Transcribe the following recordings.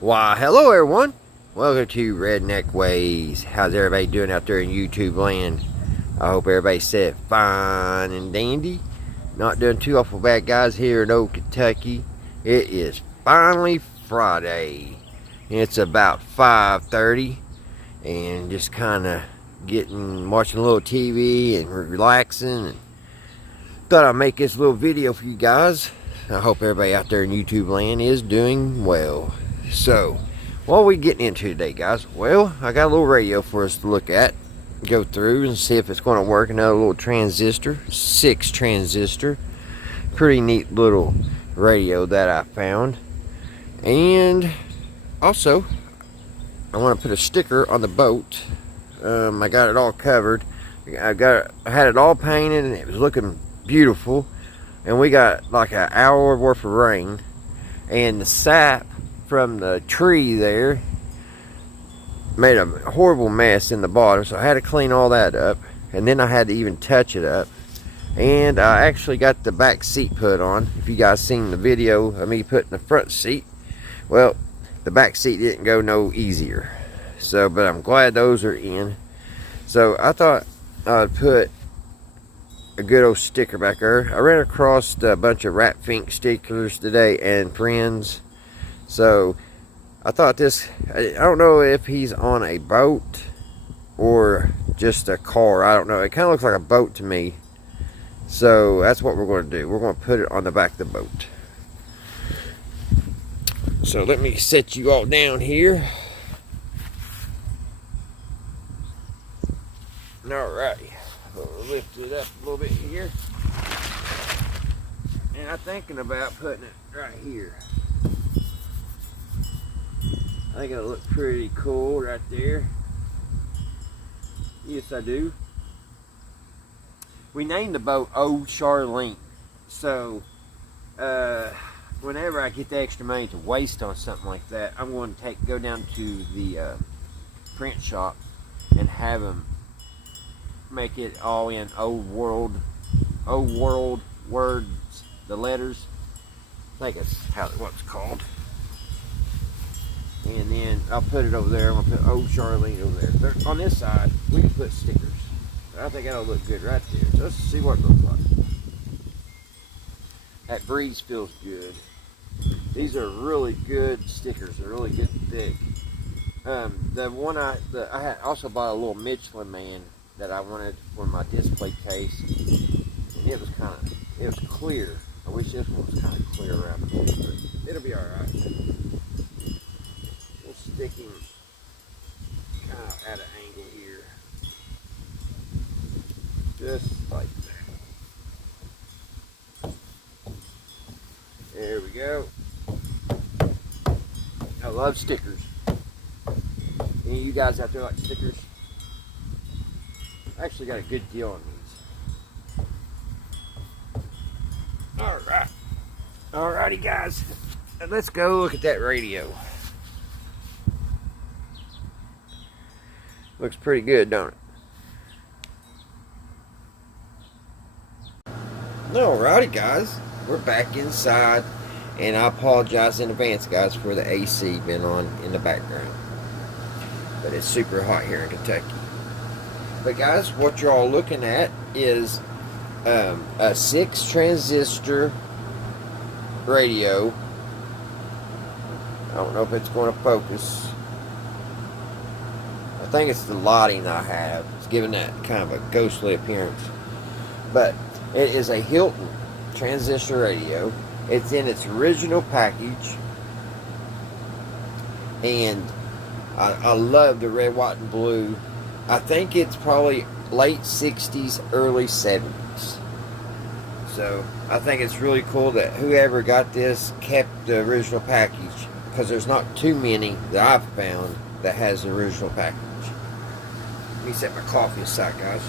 Why, hello everyone. Welcome to Redneck Ways. How's everybody doing out there in YouTube land? I hope everybody's set fine and dandy. Not doing too awful bad, guys, here in old Kentucky. It is finally Friday. It's about 5:30 and just kind of watching a little TV and relaxing. And thought I'd make this little video for you guys. I hope everybody out there in YouTube land is doing well. So, what are we getting into today, guys? Well, I got a little radio for us to look at, go through and see if it's going to work. Another little transistor, 6 transistor. Pretty neat little radio that I found. And also, I want to put a sticker on the boat. I got it all covered. I had it all painted and it was looking beautiful. And we got like an hour worth of rain, and the sap from the tree there made a horrible mess in the bottom, so I had to clean all that up, and then I had to even touch it up. And I actually got the back seat put on. If you guys seen the video of me putting the front seat, well, the back seat didn't go no easier. So, but I'm glad those are in. So I thought I'd put a good old sticker back there. I ran across a bunch of Rat Fink stickers today and friends. So I thought this, I don't know if he's on a boat or just a car. I don't know. It kind of looks like a boat to me. So that's what we're going to do. We're going to put it on the back of the boat. So let me set you all down here. Alrighty. We'll lift it up a little bit here. And I'm thinking about putting it right here. I think it'll look pretty cool right there. Yes, I do. We named the boat Old Charlene. So, whenever I get the extra money to waste on something like that, I'm going to go down to the print shop and have them make it all in old world words, the letters. I think it's what it's called. And then I'll put it over there. I'm going to put Old Charlene over there. On this side, we can put stickers. I think that'll look good right there. So let's see what it looks like. That breeze feels good. These are really good stickers. They're really good and thick. The one I had also bought a little Michelin Man that I wanted for my display case. And it was clear. I wish this one was kind of clear around the edge, but it'll be alright. We'll stick him kind of at an angle here. Just like that. There we go. I love stickers. Any of you guys out there like stickers? I actually got a good deal on these. Alright. Alrighty, guys. Let's go look at that radio. Looks pretty good, don't it? Alrighty, guys. We're back inside. And I apologize in advance, guys, for the AC being on in the background. But it's super hot here in Kentucky. But guys, what you're all looking at is a 6 transistor radio. I don't know if it's going to focus. I think it's the lighting I have. It's giving that kind of a ghostly appearance. But it is a Hilton transistor radio. It's in its original package. And I love the red, white, and blue. I think it's probably late 60s, early 70s. So I think it's really cool that whoever got this kept the original package, because there's not too many that I've found that has the original package. Let me set my coffee aside, guys.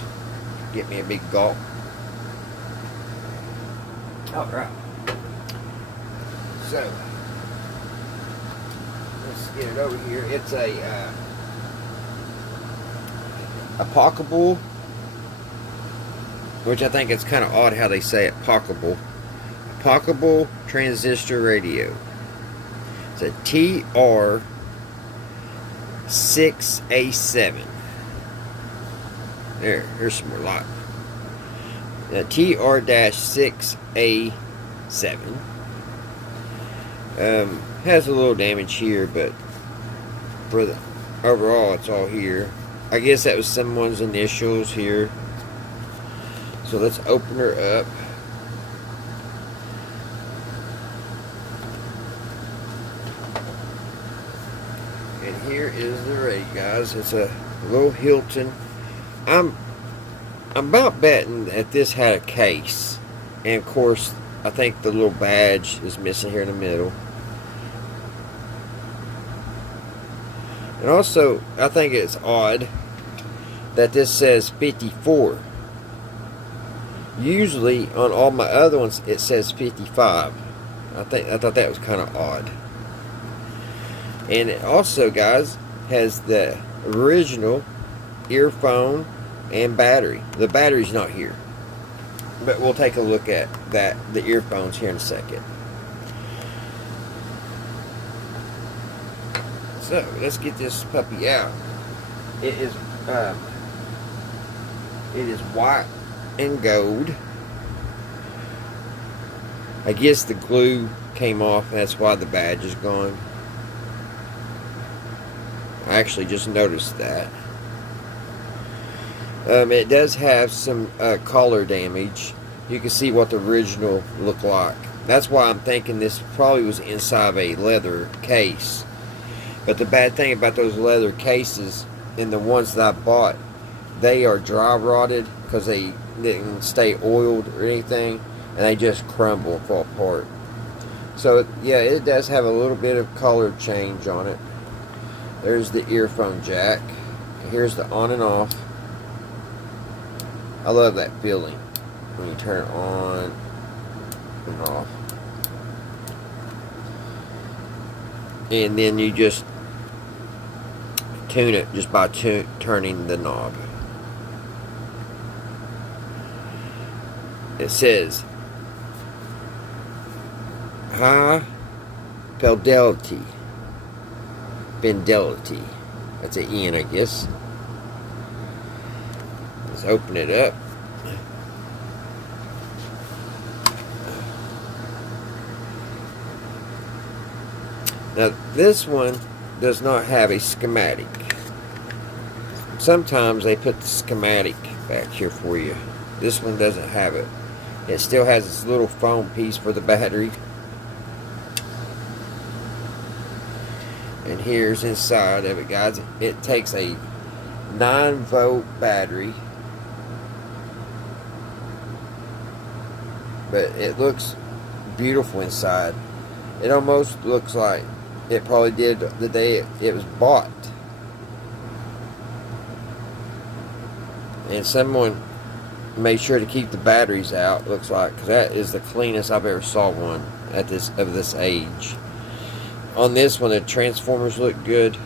Get me a big gulp. Alright. So let's get it over here. It's a pocketable, which I think it's kind of odd how they say it, pocketable transistor radio. It's a TR6A7. Here's some more light. TR-6A7. Has a little damage here, but for the overall, it's all here. I guess that was someone's initials here. So let's open her up. And here is the radio, guys. It's a little Hilton. I'm about betting that this had a case. And of course, I think the little badge is missing here in the middle. And also, I think it's odd that this says 54. Usually on all my other ones it says 55. I thought that was kind of odd. And it also, guys, has the original earphone and battery. The battery's not here, but we'll take a look at that, the earphones, here in a second. So let's get this puppy out. It is white and gold. I guess the glue came off, that's why the badge is gone. I actually just noticed that. It does have some collar damage. You can see what the original looked like. That's why I'm thinking this probably was inside of a leather case. But the bad thing about those leather cases, and the ones that I bought, they are dry rotted because they didn't stay oiled or anything, and they just crumble and fall apart. So yeah, it does have a little bit of color change on it. There's the earphone jack. Here's the on and off. I love that feeling when you turn it on and off. And then you just tune it just by turning the knob. It says high fidelity. That's an N, I guess. Let's open it up. Now this one does not have a schematic. Sometimes they put the schematic back here for you. This one doesn't have it. It still has this little foam piece for the battery. And here's inside of it, guys. It takes a 9-volt battery. But it looks beautiful inside. It almost looks like it probably did the day it was bought. And someone made sure to keep the batteries out, looks like, because that is the cleanest I've ever saw one at this age. On this one, the transformers look good.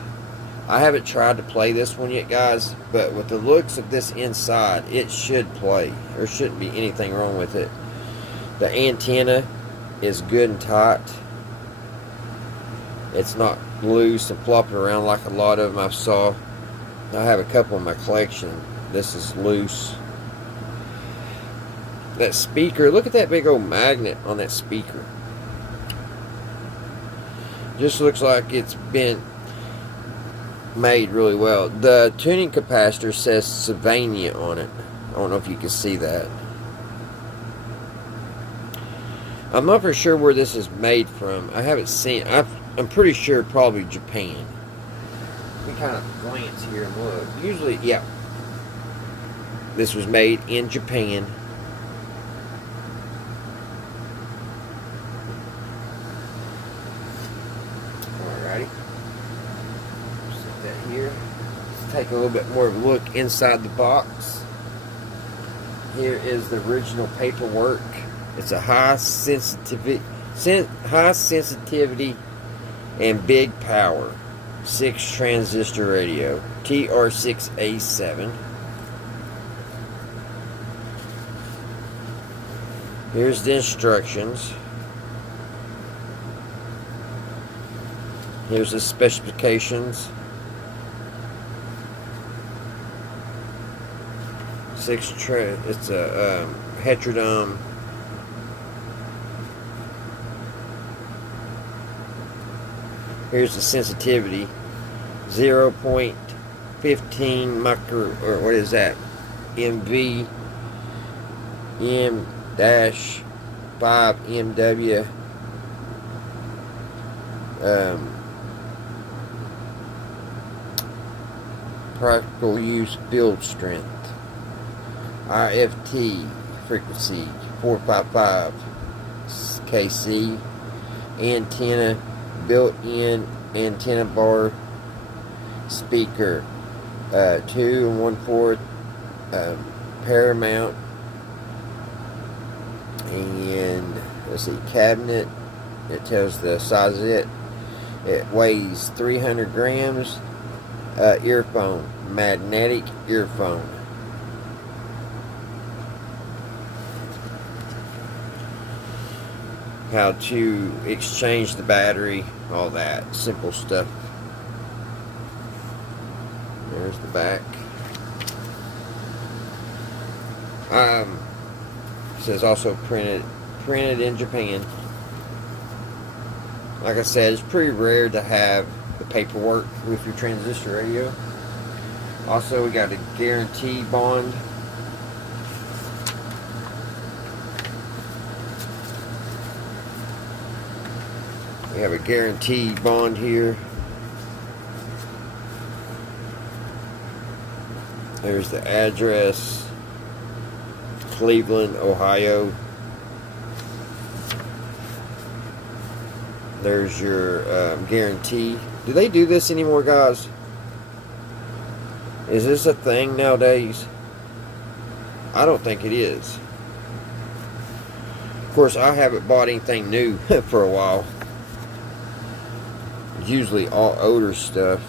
I haven't tried to play this one yet, guys, but with the looks of this inside, it should play. There shouldn't be anything wrong with it. The antenna is good and tight. It's not loose and flopping around like a lot of them I've saw. I have a couple in my collection. This is loose. That speaker, look at that big old magnet on that speaker. Just looks like it's been made really well. The tuning capacitor says Sylvania on it. I don't know if you can see that. I'm not for sure where this is made from. I haven't seen. I'm pretty sure probably Japan. We kind of glance here and look. Usually, yeah. This was made in Japan. Alrighty. Set that here. Let's take a little bit more of a look inside the box. Here is the original paperwork. It's a high sensitivity and big power 6 transistor radio, TR6A7. Here's the instructions. Here's the specifications. 6 it's a heterodome. Here's the sensitivity. 0.15 micro, or what is that? MV M-5 MW. Practical use field strength. RFT frequency 455 KC. Antenna, built-in antenna bar speaker, 2 1/4 paramount, and let's see, cabinet. It tells the size of it. It weighs 300 grams. Earphone, magnetic earphone. How to exchange the battery, all that simple stuff. There's the back. It says also printed in Japan. Like I said, it's pretty rare to have the paperwork with your transistor radio. Also, we got a guarantee bond. We have a guarantee bond here. There's the address, Cleveland, Ohio. There's your guarantee. Do they do this anymore, guys? Is this a thing nowadays? I don't think it is. Of course, I haven't bought anything new for a while. It's usually all older stuff.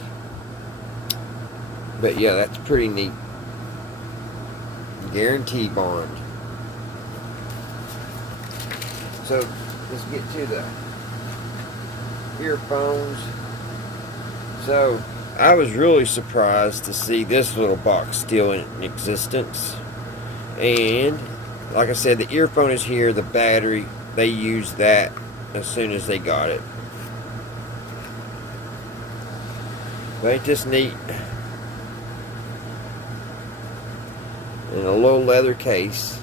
But yeah, that's pretty neat. Guarantee bond. So let's get to the earphones. So I was really surprised to see this little box still in existence. And like I said, the earphone is here. The battery, they used that as soon as they got it. But ain't this neat? In a little leather case.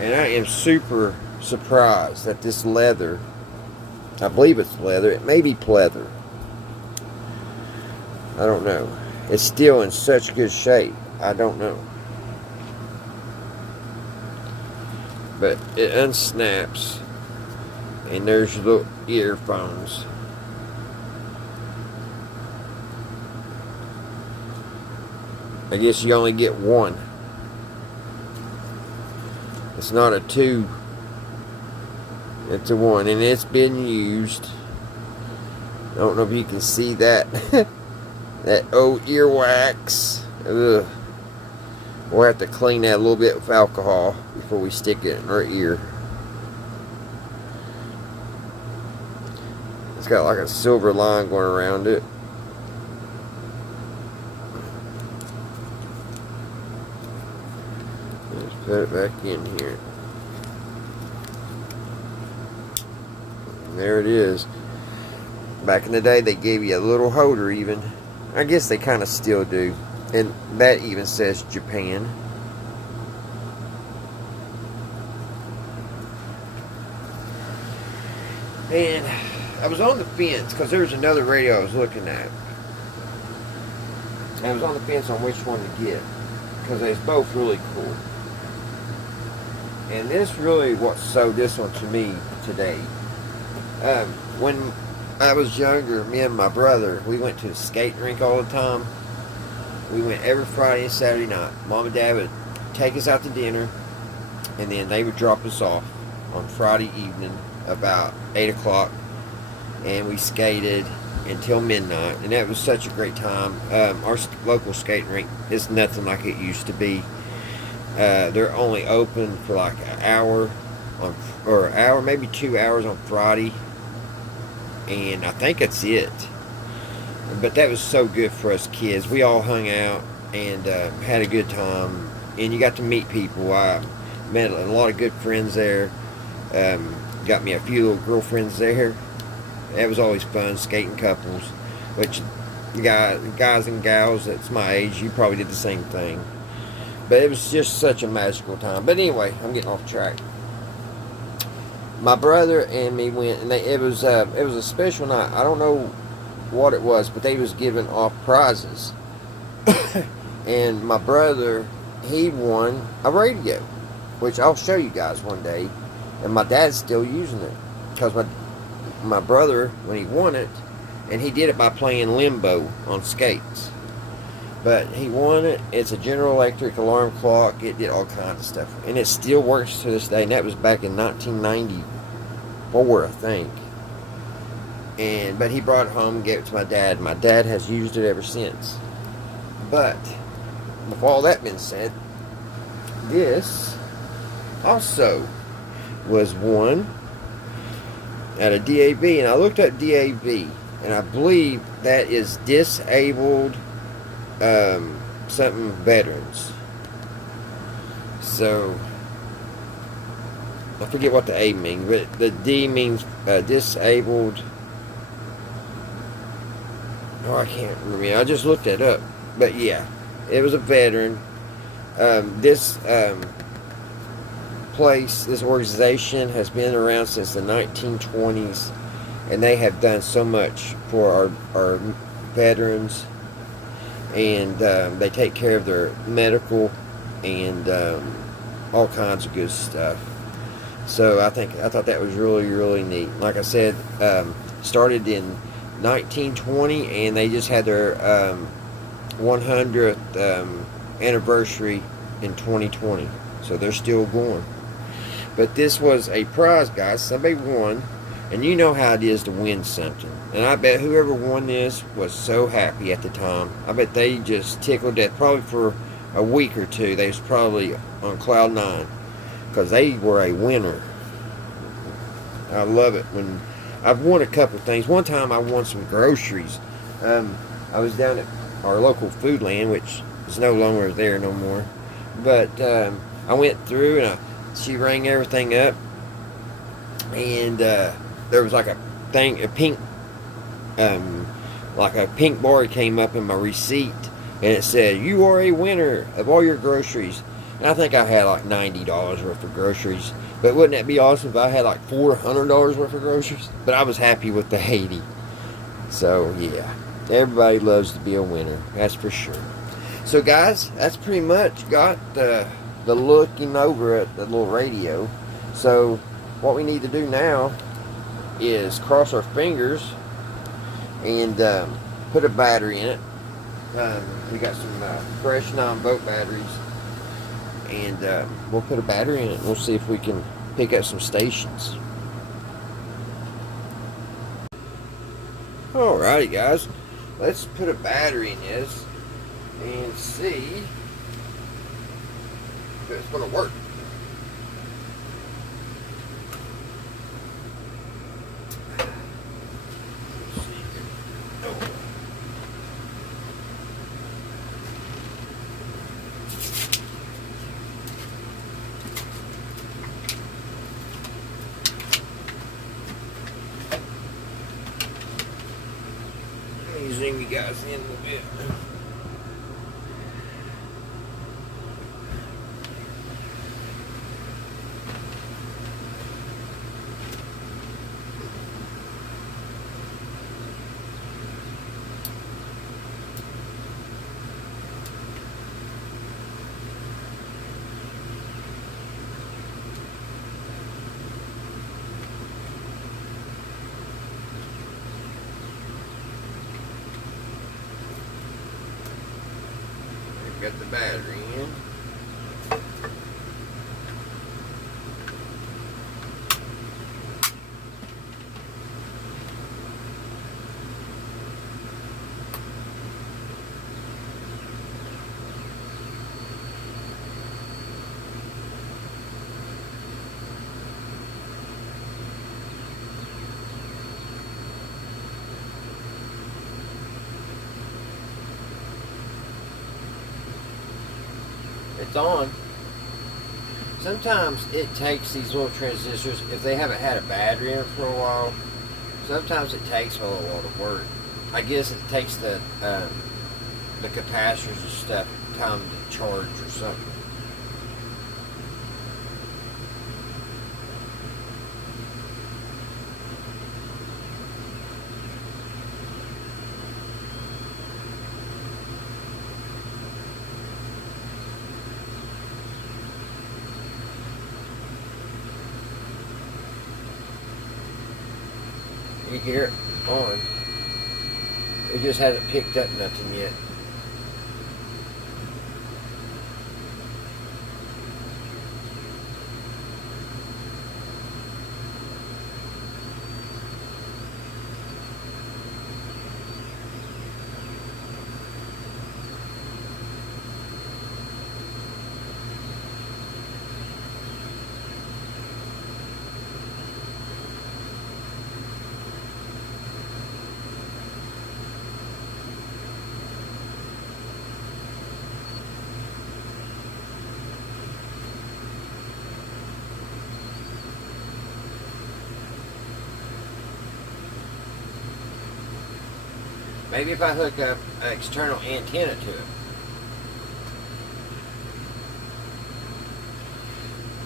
And I am super surprised that this leather, I believe it's leather, it may be pleather, I don't know, it's still in such good shape. I don't know, but it unsnaps, and there's your little earphones. I guess you only get one. It's not a two. It's a one, and it's been used. I don't know if you can see that. That old earwax. Ugh. We'll have to clean that a little bit with alcohol before we stick it in our ear. It's got like a silver line going around it. Let's put it back in here. There it is. Back in the day, they gave you a little holder even. I guess they kind of still do. And that even says Japan. And I was on the fence because there was another radio I was looking at. I was on the fence on which one to get because they was both really cool. And this really what sold this one to me today. When I was younger, me and my brother, we went to the skating rink all the time. We went every Friday and Saturday night. Mom and Dad would take us out to dinner, and then they would drop us off on Friday evening about 8 o'clock, and we skated until midnight, and that was such a great time. Our local skating rink is nothing like it used to be. They're only open for like an hour, or an hour, maybe 2 hours on Friday. and I think that's it. But that was so good for us kids. We all hung out and had a good time, and you got to meet people. I met a lot of good friends there. Got me a few little girlfriends there. That was always fun, skating couples, which guys and gals that's my age, you probably did the same thing. But it was just such a magical time. But anyway, I'm getting off track. My brother and me went, and it was a special night. I don't know what it was, but they was giving off prizes. And my brother, he won a radio, which I'll show you guys one day. And my dad's still using it, because my brother, when he won it, and he did it by playing limbo on skates. But he won it. It's a General Electric alarm clock. It did all kinds of stuff, and it still works to this day. And that was back in 1994, I think. But he brought it home and gave it to my dad. My dad has used it ever since. But with all that being said, this also was won at a DAV, and I looked up DAV, and I believe that is disabled something veterans. So I forget what the A means, but the D means disabled. Oh, I can't remember. I just looked that up. But yeah, it was a veteran. This organization has been around since the 1920s, and they have done so much for our veterans, and they take care of their medical and all kinds of good stuff. So I thought that was really, really neat. Like I said, started in 1920, and they just had their 100th anniversary in 2020. So they're still going. But this was a prize, guys. Somebody won, and you know how it is to win something. And I bet whoever won this was so happy at the time. I bet they just tickled death. Probably for a week or two, they was probably on cloud nine, because they were a winner. I love it when I've won a couple things. One time I won some groceries. I was down at our local Food Land, which is no longer there no more. But I went through, and she rang everything up, and there was like a pink bar came up in my receipt, and it said, "You are a winner of all your groceries." And I think I had like $90 worth of groceries. But wouldn't that be awesome if I had like $400 worth of groceries? But I was happy with the 80. So yeah, everybody loves to be a winner, that's for sure. So guys, that's pretty much got the looking over at the little radio. So what we need to do now is cross our fingers and put a battery in it. We got some fresh 9-volt batteries, and we'll put a battery in it, and we'll see if we can pick up some stations. Alrighty guys, let's put a battery in this and see if it's going to work. Zoom you guys in a little bit. Got the battery in. it's on. Sometimes it takes these little transistors, if they haven't had a battery in it for a while, sometimes it takes a little while to work. I guess it takes the capacitors and stuff time to charge or something. You hear it on. It just hasn't picked up nothing yet. Maybe if I hook up an external antenna to it.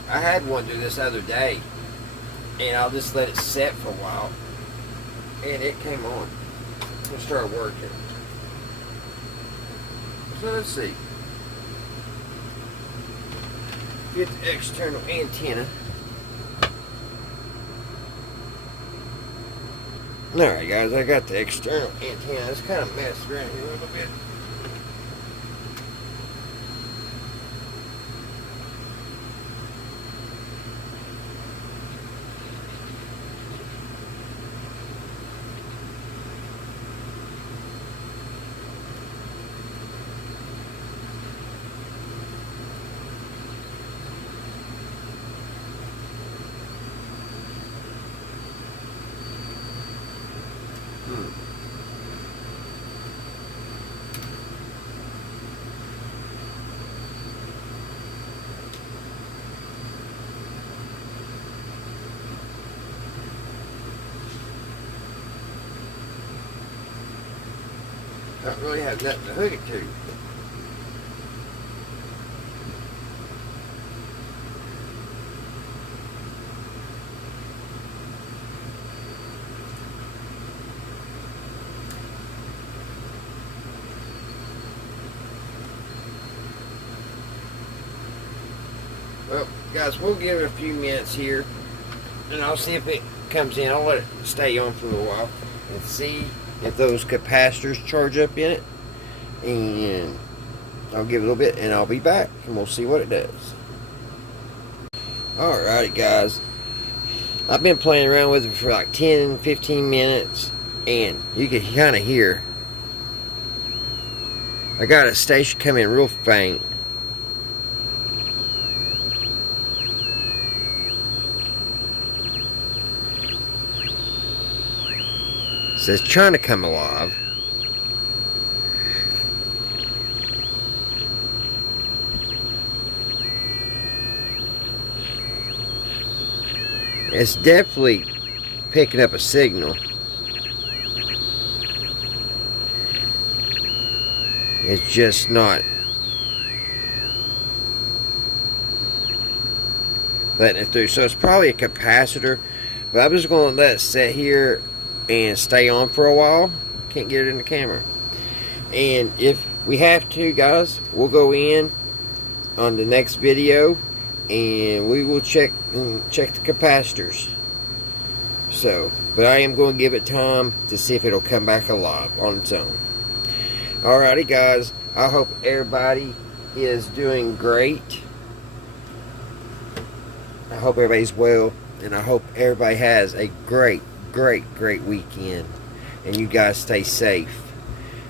I had one do this the other day, and I'll just let it set for a while, and it came on. It started working. So let's see. Get the external antenna. Alright guys, I got the external antenna. It's kind of messed around here a little bit. Don't really have nothing to hook it to. Well, guys, we'll give it a few minutes here, and I'll see if it comes in. I'll let it stay on for a little while and see if those capacitors charge up in it, and I'll give it a little bit and I'll be back and we'll see what it does. Alrighty guys, I've been playing around with it for like 10-15 minutes, and you can kind of hear I got a station coming real faint. So it's trying to come alive. It's definitely picking up a signal. It's just not letting it through. So it's probably a capacitor, but I'm just going to let it sit here and stay on for a while. Can't get it in the camera. And if we have to, guys, we'll go in on the next video and we will check the capacitors. So, but I am going to give it time to see if it'll come back alive on its own. Alrighty guys, I hope everybody is doing great. I hope everybody's well, and I hope everybody has a great weekend, and you guys stay safe.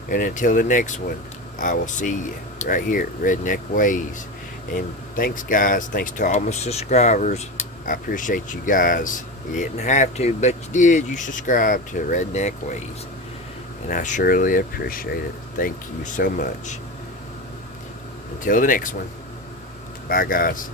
And until the next one, I will see you right here at Redneck Ways. And thanks guys, thanks to all my subscribers. I appreciate you guys. You didn't have to, but you did. You subscribed to Redneck Ways, and I surely appreciate it. Thank you so much. Until the next one. Bye, guys.